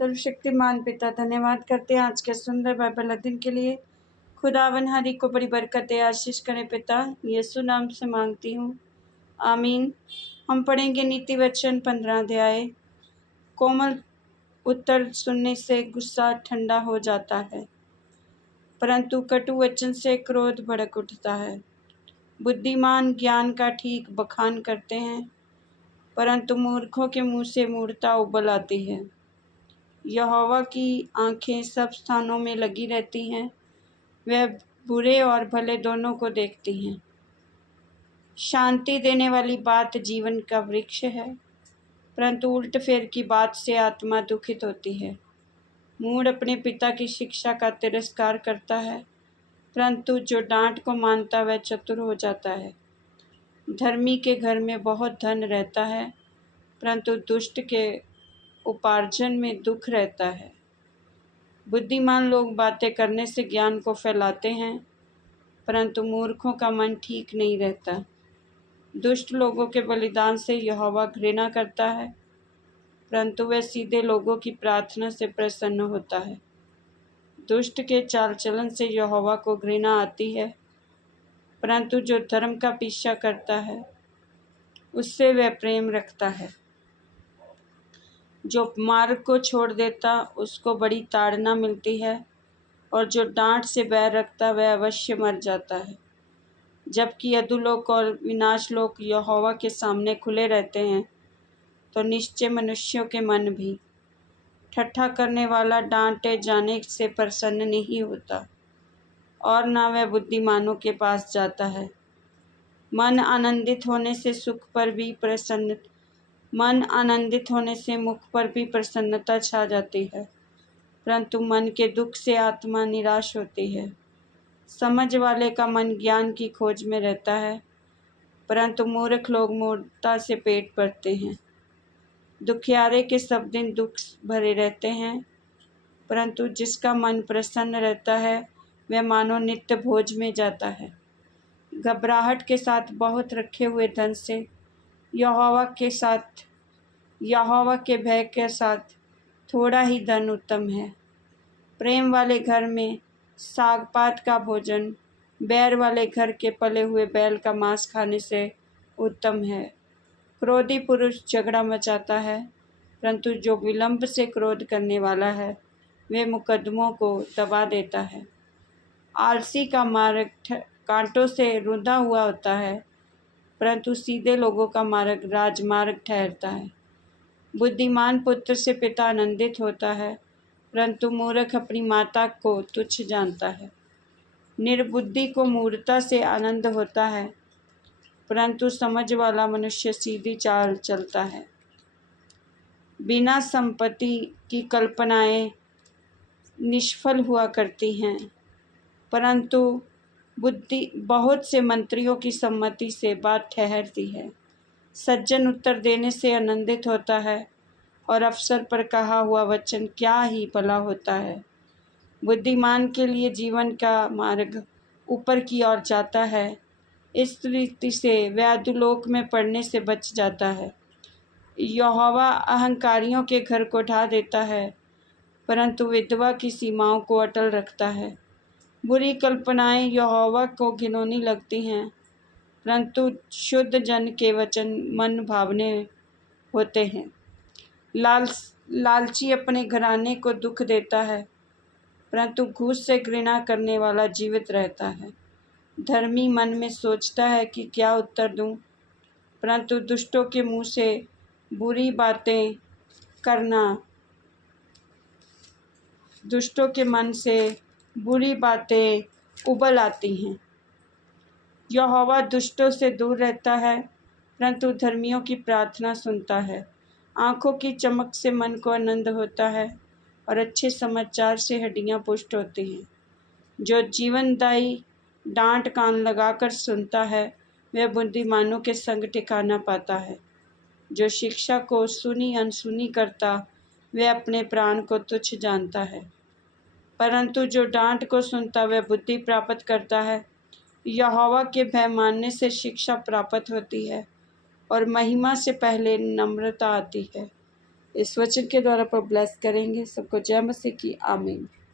सर्वशक्तिमान पिता धन्यवाद करते हैं आज के सुंदर बाइबल अध्ययन के लिए। खुदावन हरी को बड़ी बरकत आशीष करें पिता, यीशु नाम से मांगती हूँ, आमीन। हम पढ़ेंगे नीति वचन 15 अध्याय। कोमल उत्तर सुनने से गुस्सा ठंडा हो जाता है, परंतु कटु वचन से क्रोध भड़क उठता है। बुद्धिमान ज्ञान का ठीक बखान करते हैं, परंतु मूर्खों के मुंह से मूर्खता उबल आती है। यहोवा की आंखें सब स्थानों में लगी रहती हैं, वह बुरे और भले दोनों को देखती हैं। शांति देने वाली बात जीवन का वृक्ष है, परंतु उल्ट फेर की बात से आत्मा दुखित होती है। मूढ़ अपने पिता की शिक्षा का तिरस्कार करता है, परंतु जो डांट को मानता वह चतुर हो जाता है। धर्मी के घर में बहुत धन रहता है, परंतु दुष्ट के उपार्जन में दुख रहता है। बुद्धिमान लोग बातें करने से ज्ञान को फैलाते हैं, परंतु मूर्खों का मन ठीक नहीं रहता। दुष्ट लोगों के बलिदान से यहोवा घृणा करता है, परंतु वह सीधे लोगों की प्रार्थना से प्रसन्न होता है। दुष्ट के चाल चलन से यहोवा को घृणा आती है, परंतु जो धर्म का पीछा करता है उससे वह प्रेम रखता है। जो मार्ग को छोड़ देता उसको बड़ी ताड़ना मिलती है, और जो डांट से बैर रखता वह अवश्य मर जाता है। जबकि अधोलोक और विनाशलोक यहोवा के सामने खुले रहते हैं, तो निश्चय मनुष्यों के मन भी। ठट्ठा करने वाला डांटे जाने से प्रसन्न नहीं होता, और ना वह बुद्धिमानों के पास जाता है। मन आनंदित होने से मुख पर भी प्रसन्नता छा जाती है, परंतु मन के दुख से आत्मा निराश होती है। समझ वाले का मन ज्ञान की खोज में रहता है, परंतु मूर्ख लोग मूर्खता से पेट भरते हैं। दुखियारे के सब दिन दुख भरे रहते हैं, परंतु जिसका मन प्रसन्न रहता है वह मानो नित्य भोज में जाता है। घबराहट के साथ बहुत रखे हुए धन से यहोवा के भय के साथ थोड़ा ही धन उत्तम है। प्रेम वाले घर में साग पात का भोजन बैर वाले घर के पले हुए बैल का मांस खाने से उत्तम है। क्रोधी पुरुष झगड़ा मचाता है, परंतु जो विलंब से क्रोध करने वाला है वह मुकदमों को दबा देता है। आलसी का मार्ग कांटों से रुंधा हुआ होता है, परंतु सीधे लोगों का मार्ग राजमार्ग ठहरता है। बुद्धिमान पुत्र से पिता आनंदित होता है, परंतु मूर्ख अपनी माता को तुच्छ जानता है। निर्बुद्धि को मूर्खता से आनंद होता है, परंतु समझ वाला मनुष्य सीधी चाल चलता है। बिना संपत्ति की कल्पनाएं निष्फल हुआ करती हैं, परंतु बहुत से मंत्रियों की सम्मति से बात ठहरती है। सज्जन उत्तर देने से आनंदित होता है, और अवसर पर कहा हुआ वचन क्या ही भला होता है। बुद्धिमान के लिए जीवन का मार्ग ऊपर की ओर जाता है, इस रीति से वह अधोलोक में पड़ने से बच जाता है। यहोवा अहंकारियों के घर को ढा देता है, परंतु विधवा की सीमाओं को अटल रखता है। बुरी कल्पनाएं यहोवा को घिनौनी लगती हैं, परंतु शुद्ध जन के वचन मन भावने होते हैं। लालची अपने घराने को दुख देता है, परंतु घूस से घृणा करने वाला जीवित रहता है। धर्मी मन में सोचता है कि क्या उत्तर दूं, परंतु दुष्टों के मुंह से बुरी बातें करना दुष्टों के मन से बुरी बातें उबल आती हैं। यहोवा दुष्टों से दूर रहता है, परंतु धर्मियों की प्रार्थना सुनता है। आँखों की चमक से मन को आनंद होता है, और अच्छे समाचार से हड्डियाँ पुष्ट होती हैं। जो जीवनदायी डांट कान लगाकर सुनता है वह बुद्धिमानों के संग ठिकाना पाता है। जो शिक्षा को सुनी अनसुनी करता वह अपने प्राण को तुच्छ जानता है, परंतु जो डांट को सुनता वह बुद्धि प्राप्त करता है। यहोवा के भय मानने से शिक्षा प्राप्त होती है, और महिमा से पहले नम्रता आती है। इस वचन के द्वारा पर ब्लेस करेंगे। सबको जय मसीह की आमीन।